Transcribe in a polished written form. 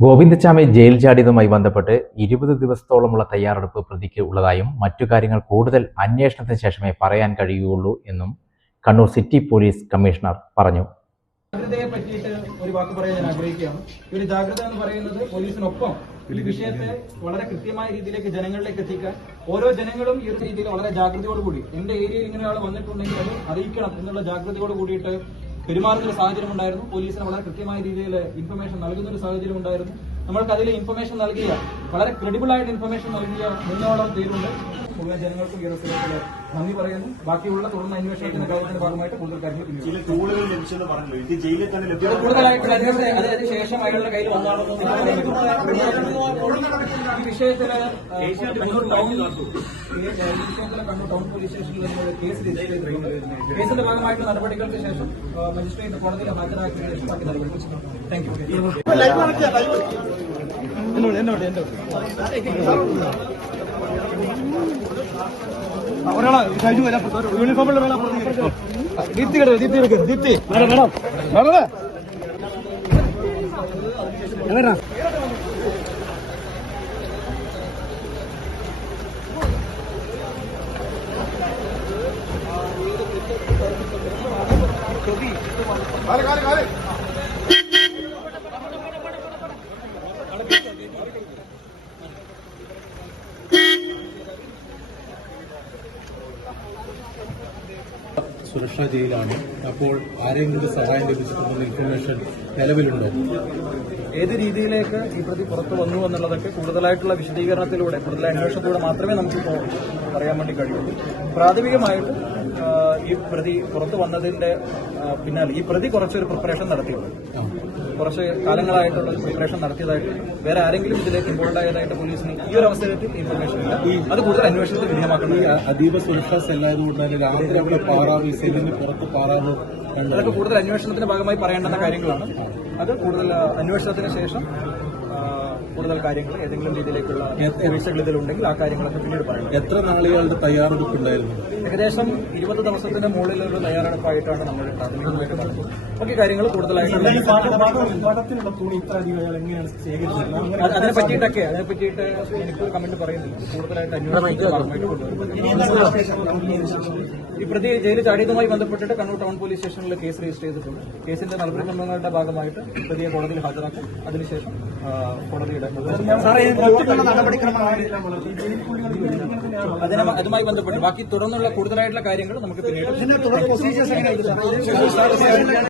Govindachami jail ചാടിയതുമായി ബന്ധപ്പെട്ട് 20 ദിവസത്തോളമുള്ള തയ്യാറെടുപ്പ് പ്രതിക്ക് ഉള്ളതായും മറ്റു കാര്യങ്ങൾ കൂടുതൽ അന്വേഷണത്തിന് ശേഷമേ പറയാൻ കഴിയുകയുള്ളൂ എന്നും കണ്ണൂർ സിറ്റി പോലീസ് കമ്മീഷണർ പറഞ്ഞു. ജാഗ്രതയെ പറ്റിയിട്ട് ഒരു വാക്ക് പറയാൻ ഞാൻ ആഗ്രഹിക്കുകയാണ്. ഈ ഒരു ജാഗ്രത എന്ന് പറയുന്നത് പോലീസിനൊപ്പം ഈ വിഷയത്തെ വളരെ കൃത്യമായ രീതിയിലേക്ക് ജനങ്ങളിലേക്ക് എത്തിക്കാൻ ഓരോ ജനങ്ങളും ഈ ഒരു രീതിയിൽ വളരെ ജാഗ്രതയോടുകൂടി എന്റെ ഏരിയയിൽ ഇങ്ങനെ ആൾ വന്നിട്ടുണ്ടെങ്കിൽ അത് അറിയിക്കണം എന്നുള്ള ജാഗ്രതയോട് കൂടിയിട്ട് പെരുമാറുന്ന ഒരു സാഹചര്യം ഉണ്ടായിരുന്നു. പോലീസിന് വളരെ കൃത്യമായ രീതിയിൽ ഇൻഫർമേഷൻ നൽകുന്ന ഒരു സാഹചര്യം ഉണ്ടായിരുന്നു. നമ്മൾക്ക് അതിൽ ഇൻഫർമേഷൻ നൽകിയ വളരെ ക്രെഡിബിൾ ആയിട്ട് ഇൻഫർമേഷൻ നൽകിയ മുന്നോളം പേരുണ്ട്. മുഴുവൻ ജനങ്ങൾക്കും ഈ അവസരത്തിൽ നന്ദി പറയുന്നു. ബാക്കിയുള്ള തുടർന്ന് അന്വേഷണത്തിന്റെ കാര്യത്തിന്റെ ഭാഗമായിട്ട് കൂടുതൽ കാര്യങ്ങൾ കൂടുതലായിട്ട് അതിന് ശേഷം അയാളുടെ കയ്യിൽ വന്നാണെന്ന് ഈ വിഷയത്തിൽ കണ്ണൂർ ടൗൺ പോലീസ് സ്റ്റേഷനിൽ കേസ് രജിസ്റ്റർ ചെയ്തിട്ടുണ്ട്. കേസിന്റെ ഭാഗമായിട്ട് നടപടികൾക്ക് ശേഷം മജിസ്ട്രേറ്റ് കോടതിയിൽ ഹാജരാക്കിയതിനു ശേഷം ബാക്കി നടപടികൾ. Thank you. യൂണിഫോമുള്ള വേല ദീപ്തി ദീപ്തി ദീപ്തി മേഡം എങ്ങനെയാ സുരക്ഷാ ജയിലാണ്. അപ്പോൾ ആരെങ്കിലും സഹായം ലഭിച്ചിട്ടുണ്ടെന്ന ഇൻഫർമേഷൻ നിലവിലുണ്ടോ? ഏത് രീതിയിലേക്ക് ഈ പ്രതി പുറത്തു വന്നു എന്നുള്ളതൊക്കെ കൂടുതലായിട്ടുള്ള വിശദീകരണത്തിലൂടെ കൂടുതൽ അന്വേഷണത്തിലൂടെ മാത്രമേ നമുക്കിപ്പോൾ പറയാൻ വേണ്ടി കഴിയുള്ളൂ. പ്രാഥമികമായിട്ട് ഈ പ്രതി പുറത്തു വന്നതിന്റെ പിന്നാലെ ഈ പ്രതി കുറച്ചൊരു പ്രിപ്പറേഷൻ നടത്തിയുള്ളൂ. കുറച്ച് കാലങ്ങളായിട്ടുള്ള പ്രിപ്പറേഷൻ നടത്തിയതായിട്ട് വേറെ ആരെങ്കിലും ഇതിലേക്ക് ഇൻവോൾവ് ആയതായിട്ട് പോലീസിന് ഈ ഒരു അവസരത്തിൽ ഇൻഫർമേഷൻ ഇല്ല. അത് കൂടുതൽ അന്വേഷണത്തിൽ വിധേയമാക്കുന്നത് അതീവ സുരക്ഷാ സെല്ലായതുകൊണ്ട് തന്നെ രാത്രി അവിടെ പാറാവ് സെല്ലിന് പുറത്ത് പാറാവ് അതൊക്കെ കൂടുതൽ അന്വേഷണത്തിന്റെ ഭാഗമായി പറയേണ്ടുന്ന കാര്യങ്ങളാണ്. അത് കൂടുതൽ അന്വേഷണത്തിന് ശേഷം കൂടുതൽ കാര്യങ്ങൾ ഏതെങ്കിലും രീതിയിലേക്കുള്ള വീഴ്ചകൾ ഇതിലുണ്ടെങ്കിൽ ആ കാര്യങ്ങളൊക്കെ പിന്നീട് പറയണം. എത്ര നാളുകളുടെ തയ്യാറെടുപ്പുണ്ടായിരുന്നു? ഏകദേശം 20 ദിവസത്തിന്റെ മുകളിലുള്ള തയ്യാറെടുപ്പായിട്ടാണ് നമ്മൾ പ്രാഥമികമായിട്ട് നടത്തുന്നത്. ബാക്കി കാര്യങ്ങൾ കൂടുതലായിട്ട് അതിനെ പറ്റിയിട്ട് എനിക്കൊരു കമന്റ് പറയുന്നില്ല. കൂടുതലായിട്ട് അന്വേഷണത്തിന്റെ ഭാഗമായിട്ട് ഈ പ്രതി ജയിലിൽ ചാടിയതുമായി ബന്ധപ്പെട്ടിട്ട് കണ്ണൂർ ടൗൺ പോലീസ് സ്റ്റേഷനിൽ കേസ് രജിസ്റ്റർ ചെയ്തിട്ടുണ്ട്. കേസിന്റെ നടപടിക്രമങ്ങളുടെ ഭാഗമായിട്ട് പ്രതിയെ കോടതിയിൽ ഹാജരാക്കും. അതിനുശേഷം കോടതിയുടെ അതുമായി ബന്ധപ്പെട്ട് ബാക്കി തുടർന്നുള്ള കൂടുതലായിട്ടുള്ള കാര്യങ്ങൾ നമുക്ക് പിന്നീട്